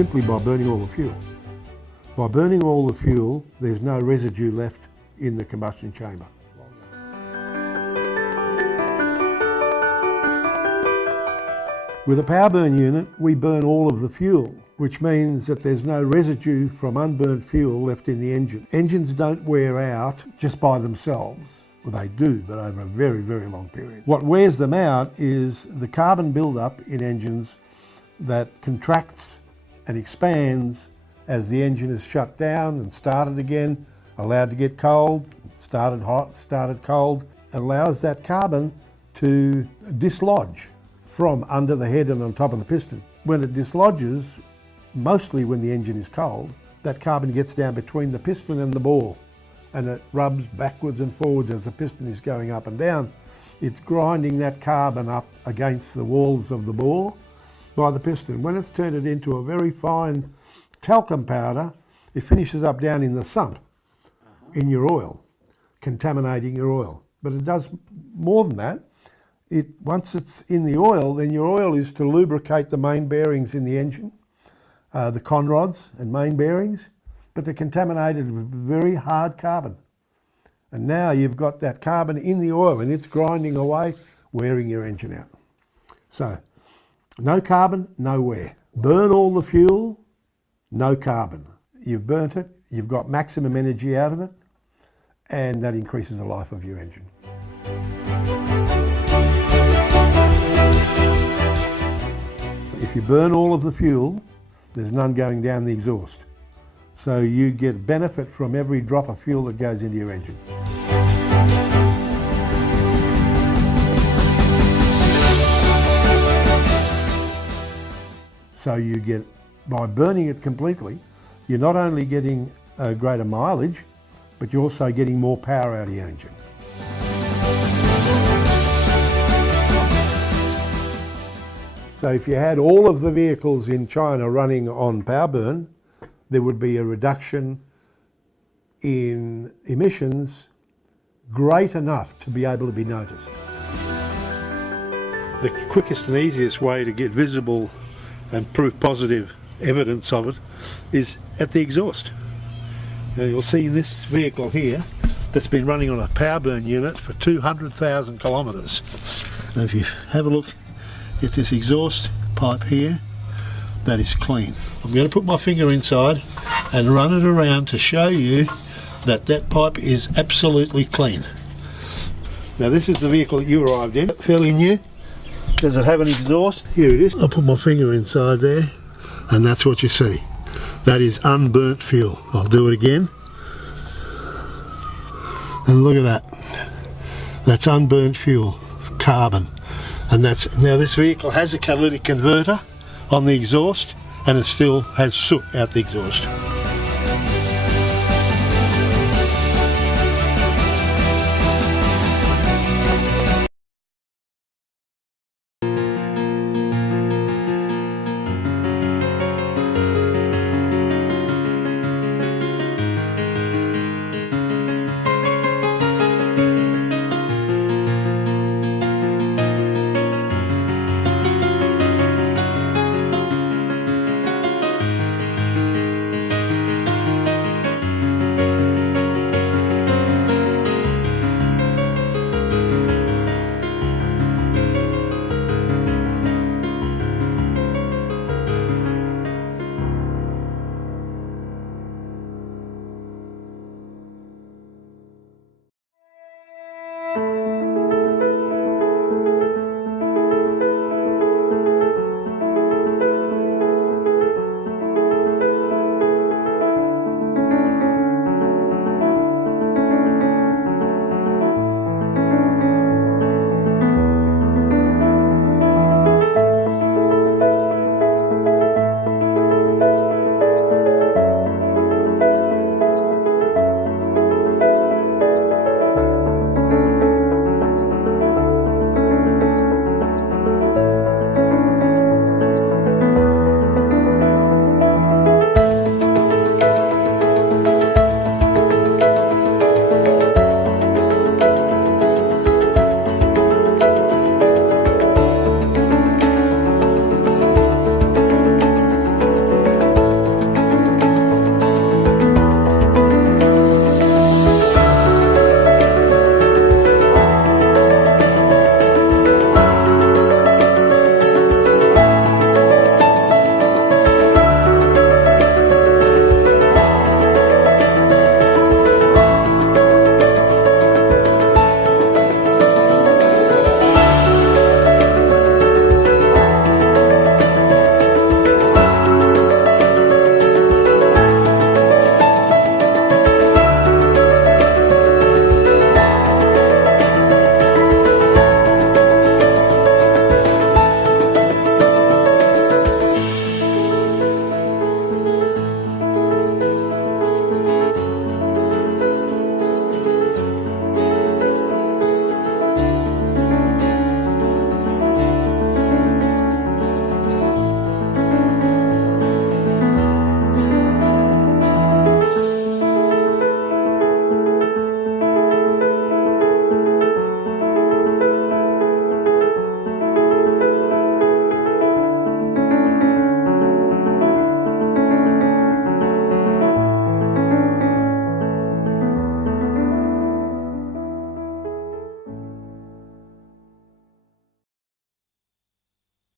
simply by burning all the fuel. By burning all the fuel, there's no residue left in the combustion chamber. With a Powerburn unit, we burn all of the fuel, which means that there's no residue from unburnt fuel left in the engine. Engines don't wear out just by themselves. Well, they do, but over a very, very long period. What wears them out is the carbon buildup in engines that contracts and expands as the engine is shut down and started again, allowed to get cold, started hot, started cold, allows that carbon to dislodge from under the head and on top of the piston. When it dislodges, mostly when the engine is cold, that carbon gets down between the piston and the ball, and it rubs backwards and forwards as the piston is going up and down. It's grinding that carbon up against the walls of the ball by the piston. When it's turned it into a very fine talcum powder, it finishes up down in the sump in your oil, contaminating your oil. But it does more than that. Once it's in the oil, then your oil is to lubricate the main bearings in the engine, the conrods and main bearings, but they're contaminated with very hard carbon. And now you've got that carbon in the oil and it's grinding away, wearing your engine out. So, no carbon, no wear. Burn all the fuel, no carbon. You've burnt it, you've got maximum energy out of it, and that increases the life of your engine. If you burn all of the fuel, there's none going down the exhaust. So you get benefit from every drop of fuel that goes into your engine. So you get, by burning it completely, you're not only getting a greater mileage, but you're also getting more power out of your engine. So if you had all of the vehicles in China running on Powerburn, there would be a reduction in emissions great enough to be able to be noticed. The quickest and easiest way to get visible and proof positive evidence of it is at the exhaust. Now you'll see this vehicle here that's been running on a Powerburn unit for 200,000 kilometres. And if you have a look at this exhaust pipe here, that is clean. I'm going to put my finger inside and run it around to show you that that pipe is absolutely clean. Now this is the vehicle that you arrived in, fairly new. Does it have an exhaust? Here it is. I'll put my finger inside there and that's what you see. That is unburnt fuel. I'll do it again. And look at that. That's unburnt fuel, carbon. And that's, now this vehicle has a catalytic converter on the exhaust and it still has soot out the exhaust.